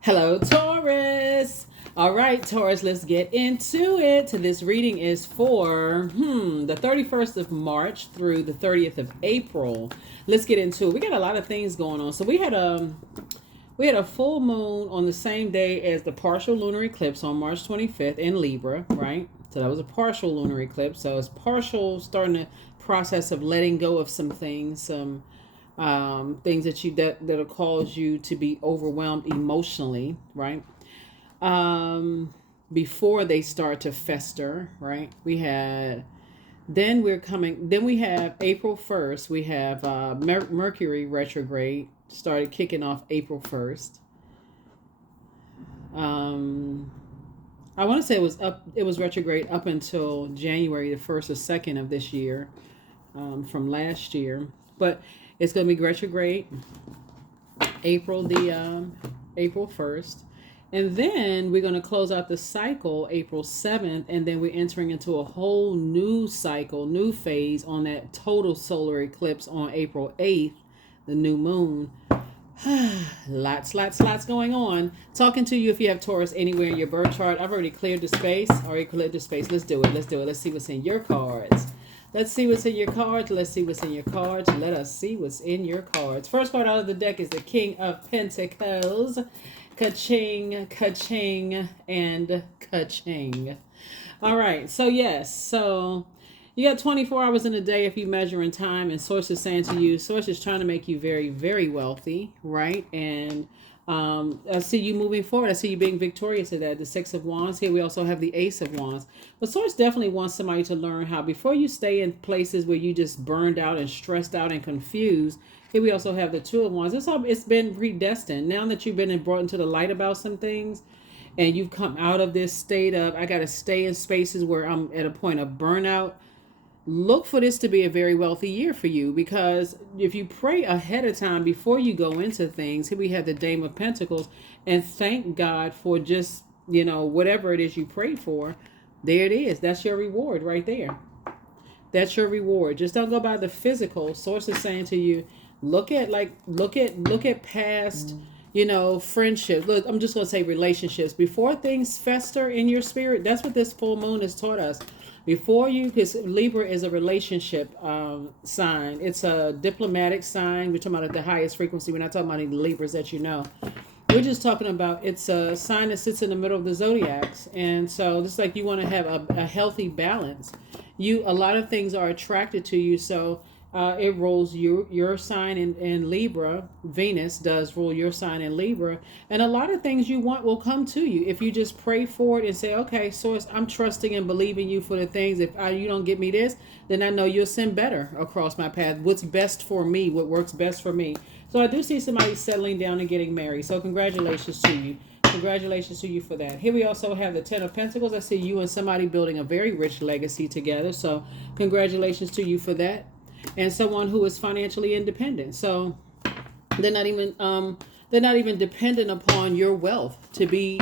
Hello, Taurus. All right, Taurus, let's get into it. This reading is for the 31st of March through the 30th of April. Let's get into it. We got a lot of things going on. So we had a full moon on the same day as the partial lunar eclipse on March 25th in Libra, right? So that was a partial lunar eclipse. So it's partial, starting the process of letting go of some things, some things that'll cause you to be overwhelmed emotionally, right? Before they start to fester, right? Then we have April 1st. We have Mercury retrograde started kicking off April 1st. I want to say it was retrograde up until January the 1st or 2nd of this year, from last year. But it's going to be retrograde April 1st. And then we're going to close out the cycle April 7th, and then we're entering into a whole new cycle, new phase on that total solar eclipse on April 8th, the new moon. lots going on. Talking to you if you have Taurus anywhere in your birth chart. I've already cleared the space. Let's do it. Let's see what's in your cards. Let's see what's in your cards. Let us see what's in your cards. First card out of the deck is the King of Pentacles. Ka-ching, ka-ching, and ka-ching. All right. So, yes. So, you got 24 hours in a day if you measure in time. And Source is saying to you, Source is trying to make you very, very wealthy, right? And I see you moving forward. I see you being victorious at that. The Six of Wands. Here we also have the Ace of Wands. But Source definitely wants somebody to learn how, before you stay in places where you just burned out and stressed out and confused. Here we also have the Two of Wands. It's been predestined. Now that you've been brought into the light about some things, and you've come out of this state of, I got to stay in spaces where I'm at a point of burnout. Look for this to be a very wealthy year for you, because if you pray ahead of time before you go into things, here we have the Dame of Pentacles, and thank God for just, whatever it is you prayed for. There it is. That's your reward right there. That's your reward. Just don't go by the physical. Source is saying to you, look at past, friendships. Look, I'm just going to say relationships. Before things fester in your spirit, that's what this full moon has taught us. Because Libra is a relationship sign. It's a diplomatic sign. We're talking about at the highest frequency. We're not talking about any Libras that you know. We're just talking about, it's a sign that sits in the middle of the Zodiacs. And so it's like you want to have a healthy balance. A lot of things are attracted to you. So it rules your sign in Libra. Venus does rule your sign in Libra. And a lot of things you want will come to you if you just pray for it and say, okay, Source, I'm trusting and believing you for the things. If you don't get me this, then I know you'll send better across my path. What's best for me, what works best for me. So I do see somebody settling down and getting married. So congratulations to you. Congratulations to you for that. Here we also have the Ten of Pentacles. I see you and somebody building a very rich legacy together. So congratulations to you for that. And someone who is financially independent. So they're not even dependent upon your wealth to be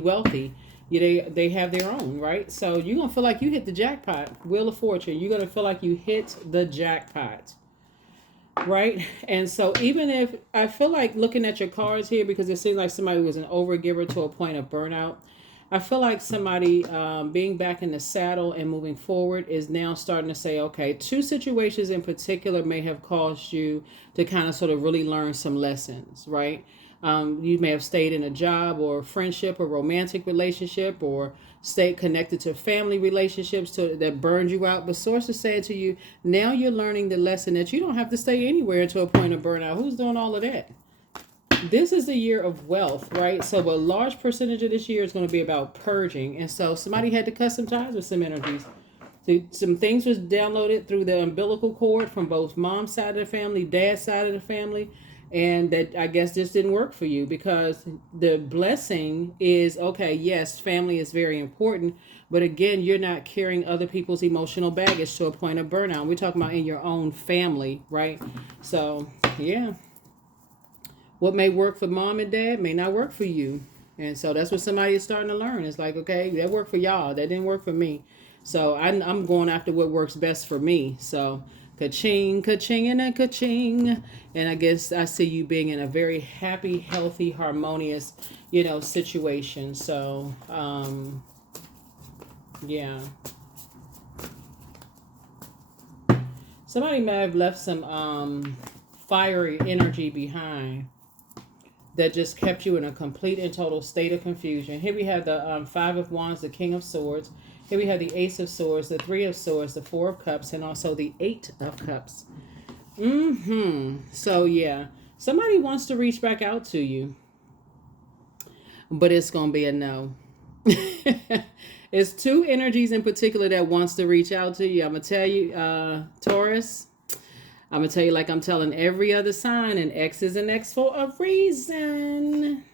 wealthy. They have their own, right? So you're going to feel like you hit the jackpot. Wheel of Fortune. You're going to feel like you hit the jackpot. Right? And so even if I feel like looking at your cards here, because it seems like somebody was an overgiver to a point of burnout, I feel like somebody being back in the saddle and moving forward is now starting to say, okay, two situations in particular may have caused you to kind of sort of really learn some lessons, right? You may have stayed in a job or friendship or romantic relationship, or stayed connected to family relationships that burned you out. But Source is saying to you, now you're learning the lesson that you don't have to stay anywhere to a point of burnout. Who's doing all of that? This is a year of wealth, right? So a large percentage of this year is going to be about purging. And so somebody had to cut some ties with some energies. So some things was downloaded through the umbilical cord from both mom's side of the family, dad's side of the family. And that, I guess, just didn't work for you, because the blessing is, okay, yes, family is very important. But again, you're not carrying other people's emotional baggage to a point of burnout. We're talking about in your own family, right? So, yeah. What may work for mom and dad may not work for you. And so that's what somebody is starting to learn. It's like, okay, that worked for y'all. That didn't work for me. So I'm going after what works best for me. So Ka-ching, ka-ching, and a ka-ching. And I guess I see you being in a very happy, healthy, harmonious, situation. So, yeah. Somebody may have left some fiery energy behind that just kept you in a complete and total state of confusion. Here we have the Five of Wands, the King of Swords. Here we have the Ace of Swords, the Three of Swords, the Four of Cups, and also the Eight of Cups. So, yeah, somebody wants to reach back out to you, but it's going to be a no. It's two energies in particular that wants to reach out to you. I'm going to tell you, Taurus, I'm going to tell you like I'm telling every other sign, and X is an X for a reason.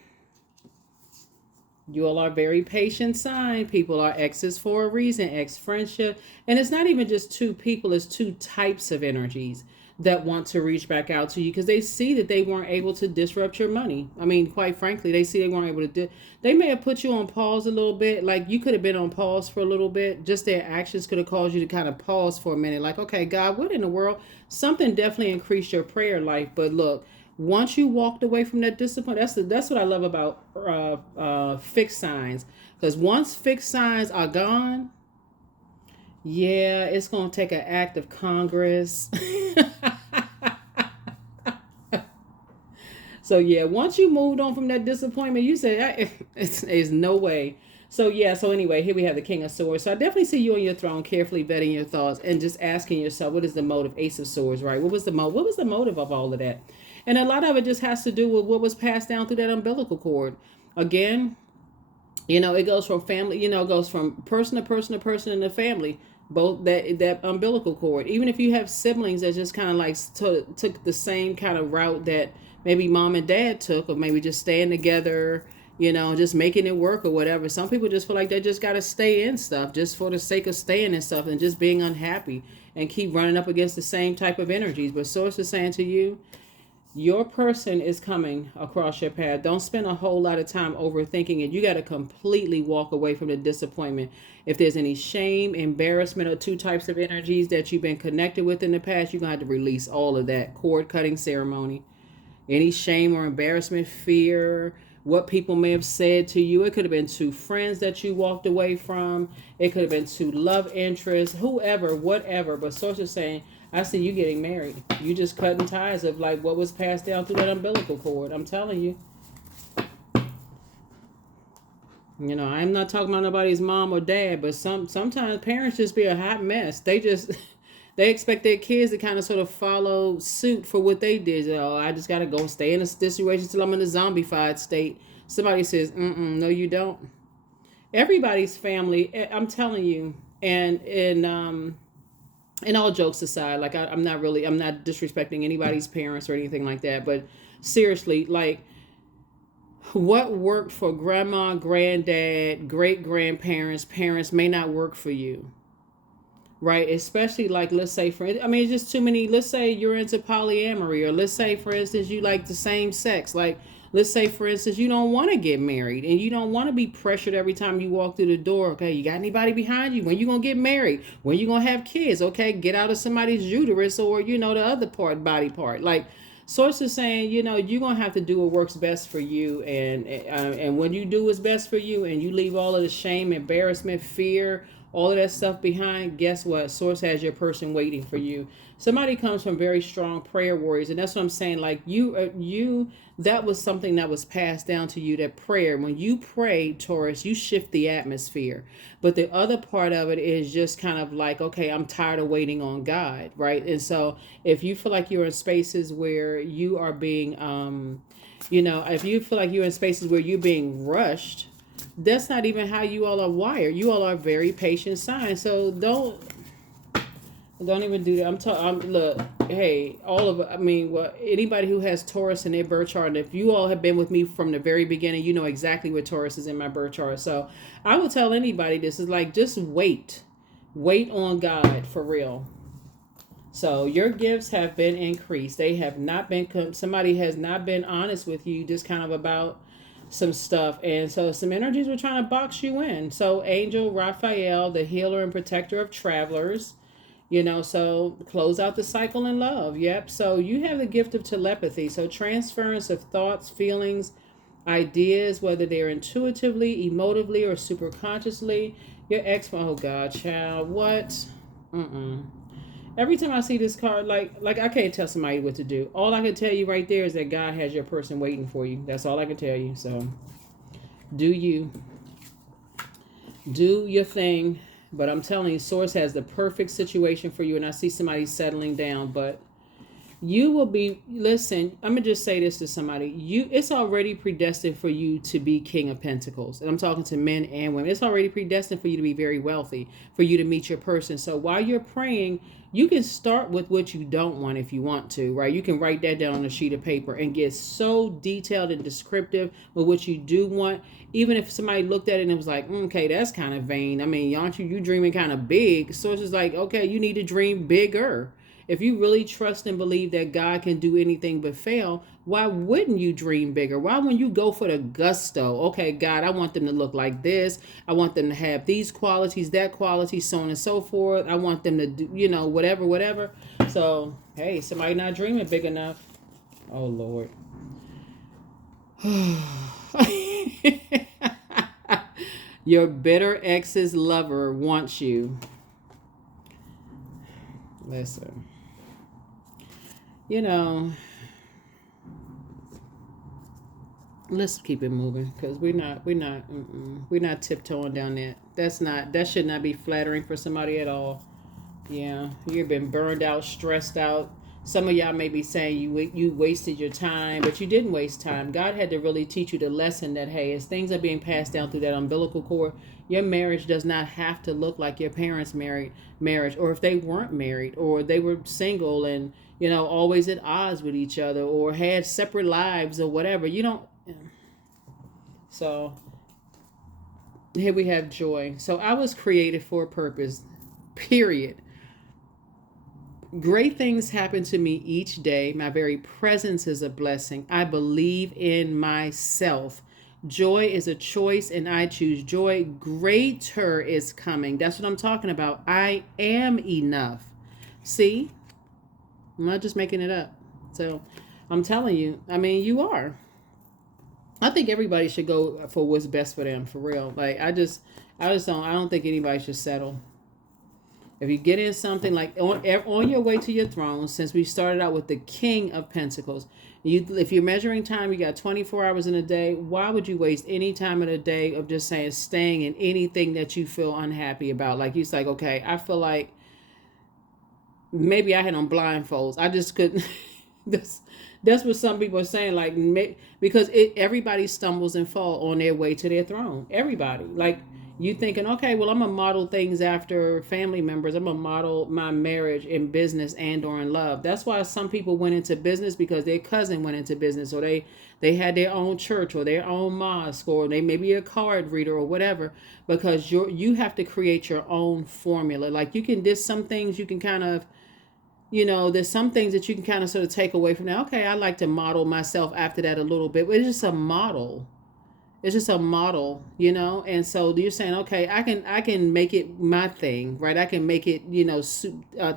You all are very patient sign. People are X's for a reason. X friendship. And it's not even just two people. It's two types of energies that want to reach back out to you because they see that they weren't able to disrupt your money. I mean, quite frankly, they see they weren't able to they may have put you on pause a little bit. Like you could have been on pause for a little bit. Just their actions could have caused you to kind of pause for a minute. Like, okay, God, what in the world? Something definitely increased your prayer life. But look, once you walked away from that discipline, that's what I love about fixed signs. Because once fixed signs are gone, yeah, it's going to take an act of Congress. So, yeah, once you moved on from that disappointment, you said, there's no way. So, yeah, so anyway, here we have the King of Swords. So I definitely see you on your throne, carefully vetting your thoughts and just asking yourself, what is the motive? Ace of Swords, right? What was the motive of all of that? And a lot of it just has to do with what was passed down through that umbilical cord. Again, it goes from family, it goes from person to person to person in the family, both that umbilical cord. Even if you have siblings that just kind of like took the same kind of route that maybe mom and dad took, or maybe just staying together, just making it work or whatever. Some people just feel like they just got to stay in stuff just for the sake of staying in stuff and just being unhappy and keep running up against the same type of energies. But Source is saying to you, your person is coming across your path. Don't spend a whole lot of time overthinking it. You got to completely walk away from the disappointment. If there's any shame, embarrassment, or two types of energies that you've been connected with in the past, you're going to have to release all of that. Cord cutting ceremony. Any shame or embarrassment, fear, what people may have said to you. It could have been two friends that you walked away from. It could have been two love interests, whoever, whatever. But Source is saying, I see you getting married. You just cutting ties of like what was passed down through that umbilical cord. I'm telling you. I'm not talking about nobody's mom or dad, but sometimes parents just be a hot mess. They expect their kids to kind of sort of follow suit for what they did. Oh, I just got to go stay in a situation till I'm in a zombified state. Somebody says, no, you don't. Everybody's family, I'm telling you, and all jokes aside, like I'm not disrespecting anybody's parents or anything like that, but seriously, like what worked for grandma, granddad, great grandparents, parents may not work for you. Right, especially like let's say it's just too many. Let's say you're into polyamory, or let's say for instance you like the same sex. Like let's say for instance you don't want to get married and you don't want to be pressured every time you walk through the door. Okay, you got anybody behind you? When you gonna get married? When you gonna have kids? Okay, get out of somebody's uterus or the other body part. Like Source is saying, you're gonna have to do what works best for you, and when you do what's best for you, and you leave all of the shame, embarrassment, fear, all of that stuff behind, guess what? Source has your person waiting for you. Somebody comes from very strong prayer warriors, and that's what I'm saying. Like that was something that was passed down to you. That prayer, when you pray, Taurus, you shift the atmosphere. But the other part of it is just kind of like, okay, I'm tired of waiting on God, right? And so if you feel like you're in spaces where you are being, if you feel like you're in spaces where you're being rushed, that's not even how you all are wired. You all are very patient signs. So don't even do that. Look, hey, anybody who has Taurus in their birth chart, and if you all have been with me from the very beginning, you know exactly what Taurus is in my birth chart. So I will tell anybody this is like, just wait on God for real. So your gifts have been increased. They have not been, somebody has not been honest with you, just kind of about some stuff, and so some energies were trying to box you in. So Angel Raphael, the healer and protector of travelers, So close out the cycle in love. Yep. So you have the gift of telepathy. So transference of thoughts, feelings, ideas, whether they're intuitively, emotively, or superconsciously. Your ex, oh God, child, what? Mm-mm. Every time I see this card, like I can't tell somebody what to do. All I can tell you right there is that God has your person waiting for you. That's all I can tell you. So do you. Do your thing. But I'm telling you, Source has the perfect situation for you. And I see somebody settling down. But you will be, listen, I'm gonna just say this to somebody. It's already predestined for you to be King of Pentacles. And I'm talking to men and women. It's already predestined for you to be very wealthy, for you to meet your person. So while you're praying, you can start with what you don't want if you want to, right? You can write that down on a sheet of paper and get so detailed and descriptive with what you do want. Even if somebody looked at it and it was like, okay, that's kind of vain. I mean, aren't you dreaming kind of big? So it's just like, okay, you need to dream bigger. If you really trust and believe that God can do anything but fail, why wouldn't you dream bigger? Why wouldn't you go for the gusto? Okay, God, I want them to look like this. I want them to have these qualities, that quality, so on and so forth. I want them to do, whatever. So, hey, somebody not dreaming big enough. Oh, Lord. Your bitter ex's lover wants you. Listen. Let's keep it moving because we're not tiptoeing down that. That should not be flattering for somebody at all. Yeah, you've been burned out, stressed out. Some of y'all may be saying you wasted your time, but you didn't waste time. God had to really teach you the lesson that, hey, as things are being passed down through that umbilical cord, your marriage does not have to look like your parents' marriage, or if they weren't married, or they were single and always at odds with each other, or had separate lives, or whatever. You don't. So here we have joy. So I was created for a purpose. Period. Great things happen to me each day. My very presence is a blessing. I believe in myself. Joy is a choice and I choose joy. Greater is coming. That's what I'm talking about. I am enough. See? I'm not just making it up. So I'm telling you, I mean, you are. I think everybody should go for what's best for them, for real. Like, I don't think anybody should settle. If you get in something like on your way to your throne, since we started out with the King of Pentacles, if you're measuring time, you got 24 hours in a day. Why would you waste any time in a day of just staying in anything that you feel unhappy about? Like, it's like, okay, I feel like maybe I had on blindfolds. I just couldn't. That's what some people are saying. Like, because everybody stumbles and fall on their way to their throne. Everybody. Like, you thinking, okay, well, I'm going to model things after family members. I'm going to model my marriage in business and or in love. That's why some people went into business because their cousin went into business, or they had their own church or their own mosque, or they may be a card reader or whatever, because you have to create your own formula. Like, there's some things you can kind of, there's some things that you can kind of sort of take away from that. Okay, I like to model myself after that a little bit, but it's just a model. It's just a model, and so you're saying, okay, I can make it my thing, right? I can make it,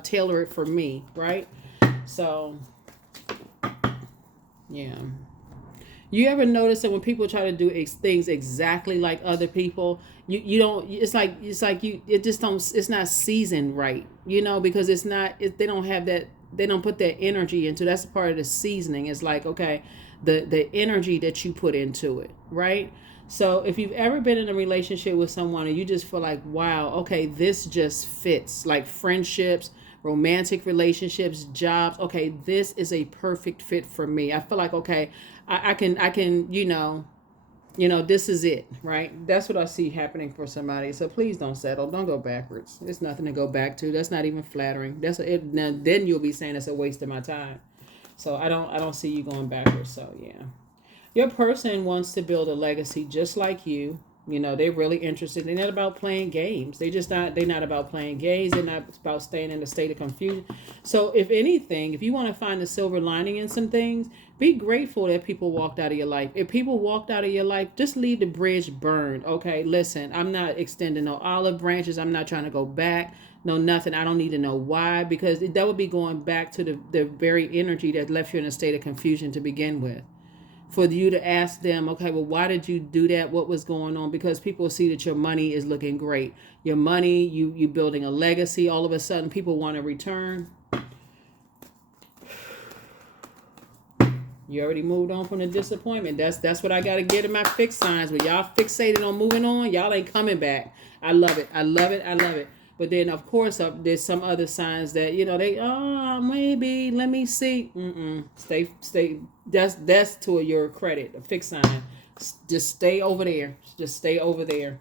tailor it for me, right? So, yeah. You ever notice that when people try to do things exactly like other people, you don't, it's like it just don't, it's not seasoned right, because they don't have that, they don't put that energy into, that's part of the seasoning. It's like, okay, the energy that you put into it, right? So if you've ever been in a relationship with someone and you just feel like, wow, okay, this just fits, like friendships, romantic relationships, jobs, okay, this is a perfect fit for me. I feel like, okay, I can, this is it, right? That's what I see happening for somebody. So please don't settle. Don't go backwards. There's nothing to go back to. That's not even flattering. Now then you'll be saying it's a waste of my time. So I don't see you going backwards. So yeah. Your person wants to build a legacy just like you. They're really interested. They're not about playing games. They're not about playing games. They're not about staying in a state of confusion. So if anything, if you want to find the silver lining in some things, be grateful that people walked out of your life. If people walked out of your life, just leave the bridge burned. Okay, listen, I'm not extending no olive branches. I'm not trying to go back. No, nothing. I don't need to know why, because that would be going back to the very energy that left you in a state of confusion to begin with. For you to ask them, okay, well, why did you do that? What was going on? Because people see that your money is looking great. Your money, you building a legacy. All of a sudden, people want to return. You already moved on from the disappointment. That's what I got to get in my fixed signs. When y'all fixated on moving on, y'all ain't coming back. I love it. I love it. I love it. But then, of course, there's some other signs that, they, maybe, let me see. Stay. That's to your credit, a fixed sign. Just stay over there. Just stay over there.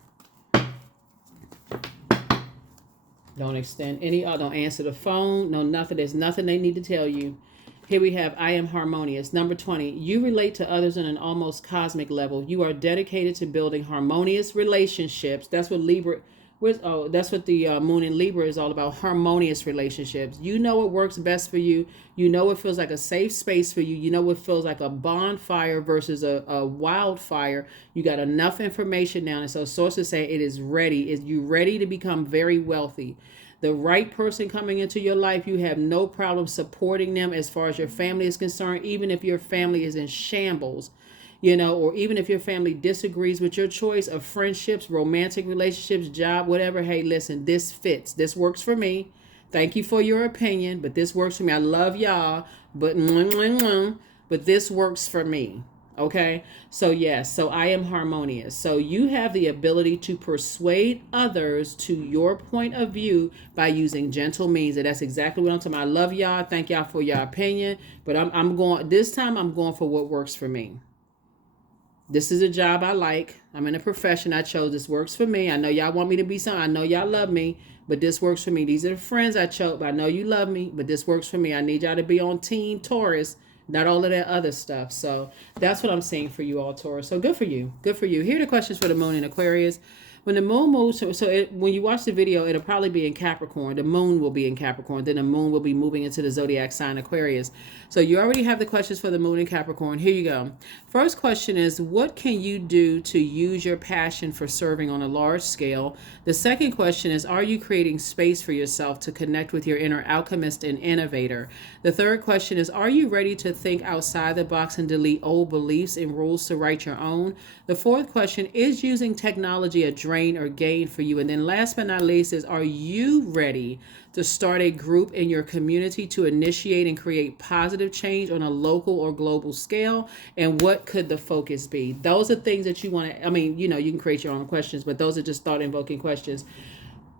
Don't extend don't answer the phone. No, nothing. There's nothing they need to tell you. Here we have, I am harmonious. Number 20, you relate to others on an almost cosmic level. You are dedicated to building harmonious relationships. That's what that's what the moon in Libra is all about, harmonious relationships. You know what works best for you. You know what feels like a safe space for you. You know what feels like a bonfire versus a wildfire. You got enough information now. And so sources say it is ready. You ready to become very wealthy. The right person coming into your life, you have no problem supporting them as far as your family is concerned, even if your family is in shambles, or even if your family disagrees with your choice of friendships, romantic relationships, job, whatever. Hey, listen, this fits. This works for me. Thank you for your opinion, but this works for me. I love y'all, but this works for me. Okay, so yes, so I am harmonious. So you have the ability to persuade others to your point of view by using gentle means, and that's exactly what I'm talking about. I love y'all. Thank y'all for your opinion, but I'm going this time. I'm going for what works for me. This is a job I like. I'm in a profession I chose. This works for me. I know y'all want me to be something. I know y'all love me, but this works for me. These are the friends I chose. But I know you love me, but this works for me. I need y'all to be on team Taurus. Not all of that other stuff. So that's what I'm saying for you all, Taurus. So good for you. Good for you. Here are the questions for the moon in Aquarius. When the moon moves, when you watch the video, it'll probably be in Capricorn. The moon will be in Capricorn. Then the moon will be moving into the zodiac sign Aquarius. So you already have the questions for the moon in Capricorn. Here you go. First question is, what can you do to use your passion for serving on a large scale? The second question is, are you creating space for yourself to connect with your inner alchemist and innovator? The third question is, are you ready to think outside the box and delete old beliefs and rules to write your own? The fourth question is, using technology a drain or gain for you? And then last but not least is, are you ready to start a group in your community to initiate and create positive change on a local or global scale? And what could the focus be? Those are things that you want to, you can create your own questions, but those are just thought invoking questions.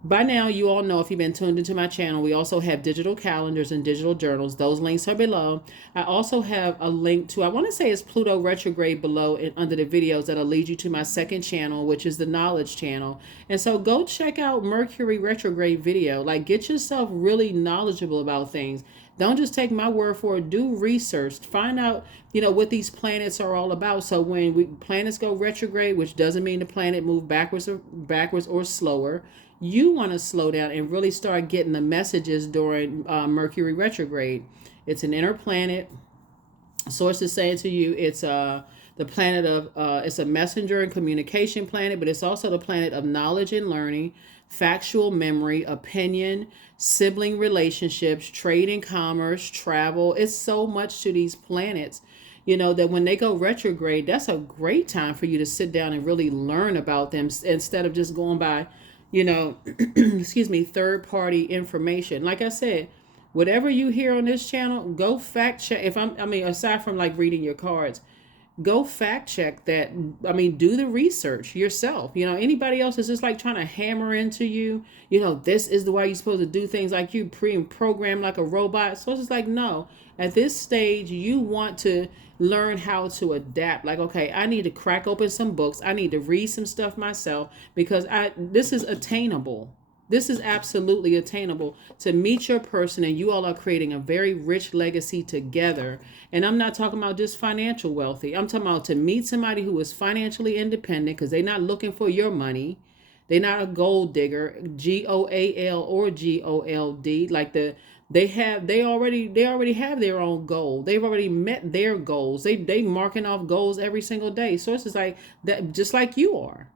By now, you all know, if you've been tuned into my channel, we also have digital calendars and digital journals. Those links are below. I also have a link to, I want to say it's Pluto retrograde below and under the videos, that'll lead you to my second channel, which is the knowledge channel. And so go check out Mercury retrograde video. Like, get yourself really knowledgeable about things. Don't just take my word for it. Do research. Find out, what these planets are all about. So when planets go retrograde, which doesn't mean the planet move backwards or slower, you want to slow down and really start getting the messages during Mercury retrograde. It's an inner planet. Sources saying to you, it's the planet of, it's a messenger and communication planet, but it's also the planet of knowledge and learning, factual memory, opinion, sibling relationships, trade and commerce, travel. It's so much to these planets, that when they go retrograde, that's a great time for you to sit down and really learn about them instead of just going by, third party information. Like I said, whatever you hear on this channel, go fact check. Aside from like reading your cards, go fact check that. Do the research yourself. Anybody else is just like trying to hammer into you, this is the way you're supposed to do things, like you pre-programmed like a robot. So it's just like, no, at this stage, you want to learn how to adapt. Like, okay, I need to crack open some books. I need to read some stuff myself, because this is attainable. This is absolutely attainable to meet your person, and you all are creating a very rich legacy together. And I'm not talking about just financial wealthy. I'm talking about to meet somebody who is financially independent, because they're not looking for your money. They're not a gold digger, GOAL or GOLD. Like they already have their own goal. They've already met their goals. They marking off goals every single day. So it's just like that, just like you are.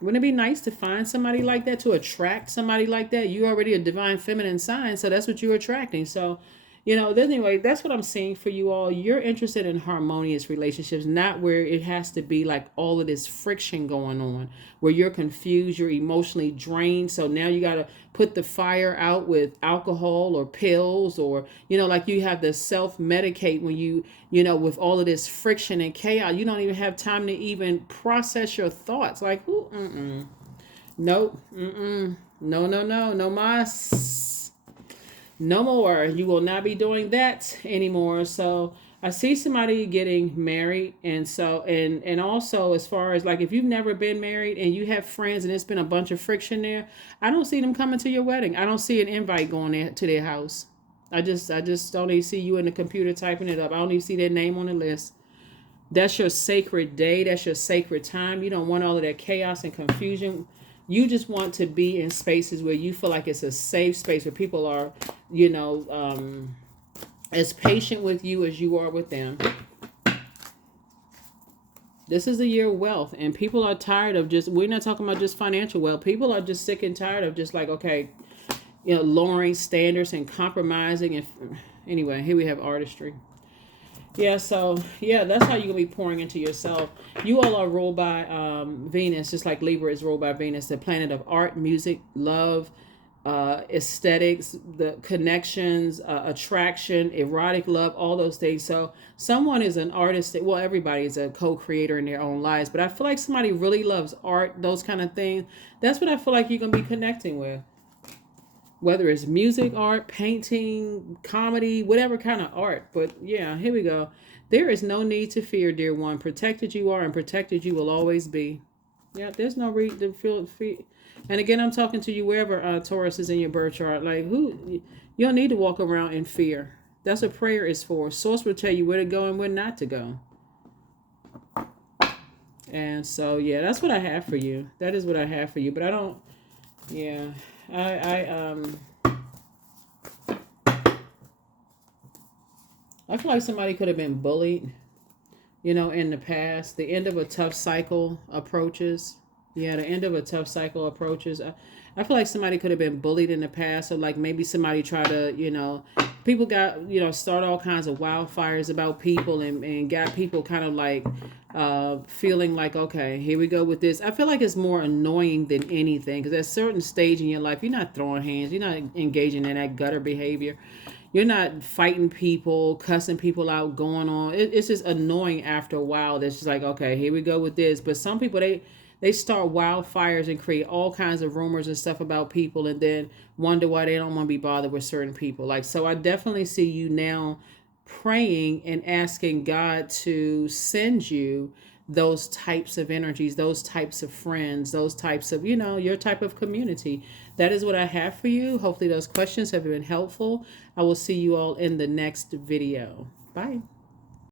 Wouldn't it be nice to find somebody like that, to attract somebody like that? You're already a divine feminine sign, so that's what you're attracting. So, anyway, that's what I'm seeing for you all. You're interested in harmonious relationships, not where it has to be like all of this friction going on, where you're confused, you're emotionally drained. So now you got to put the fire out with alcohol or pills, or, like you have to self medicate when with all of this friction and chaos. You don't even have time to even process your thoughts. Like, ooh, nope, no, no, no, no mas. No more. You will not be doing that anymore. So I see somebody getting married, and also, as far as like, if you've never been married and you have friends and it's been a bunch of friction there, I don't see them coming to your wedding. I don't see an invite going there to their house. I just don't even see you in the computer typing it up. I don't even see their name on the list. That's your sacred day. That's your sacred time. You don't want all of that chaos and confusion. You just want to be in spaces where you feel like it's a safe space, where people are, as patient with you as you are with them. This is the year of wealth, and people are tired of we're not talking about just financial wealth. People are just sick and tired of just like, okay, lowering standards and compromising. And anyway, here we have artistry. Yeah, so that's how you're gonna be pouring into yourself. You all are ruled by Venus, just like Libra is ruled by Venus, the planet of art, music, love, aesthetics, the connections, attraction, erotic love, all those things. So someone is an artist. Well, everybody is a co-creator in their own lives, but I feel like somebody really loves art, those kind of things. That's what I feel like you're gonna be connecting with. Whether it's music, art, painting, comedy, whatever kind of art. But yeah, here we go. There is no need to fear, dear one. Protected you are, and protected you will always be. Yeah, there's no reason to feel fear. And again, I'm talking to you wherever Taurus is in your birth chart. Like, you don't need to walk around in fear. That's what prayer is for. Source will tell you where to go and where not to go. And so, yeah, that's what I have for you. That is what I have for you. But I don't, yeah. I feel like somebody could have been bullied, in the past. The end of a tough cycle approaches. Yeah, the end of a tough cycle approaches. I feel like somebody could have been bullied in the past, or like maybe somebody tried to, people got, start all kinds of wildfires about people, and got people kind of like feeling like, okay, here we go with this. I feel like it's more annoying than anything, because at a certain stage in your life, you're not throwing hands, you're not engaging in that gutter behavior, you're not fighting people, cussing people out, going on. It's just annoying after a while. That's just like, okay, here we go with this. But some people, they start wildfires and create all kinds of rumors and stuff about people, and then wonder why they don't want to be bothered with certain people. Like, so I definitely see you now praying and asking God to send you those types of energies, those types of friends, those types of, your type of community. That is what I have for you. Hopefully those questions have been helpful. I will see you all in the next video. Bye.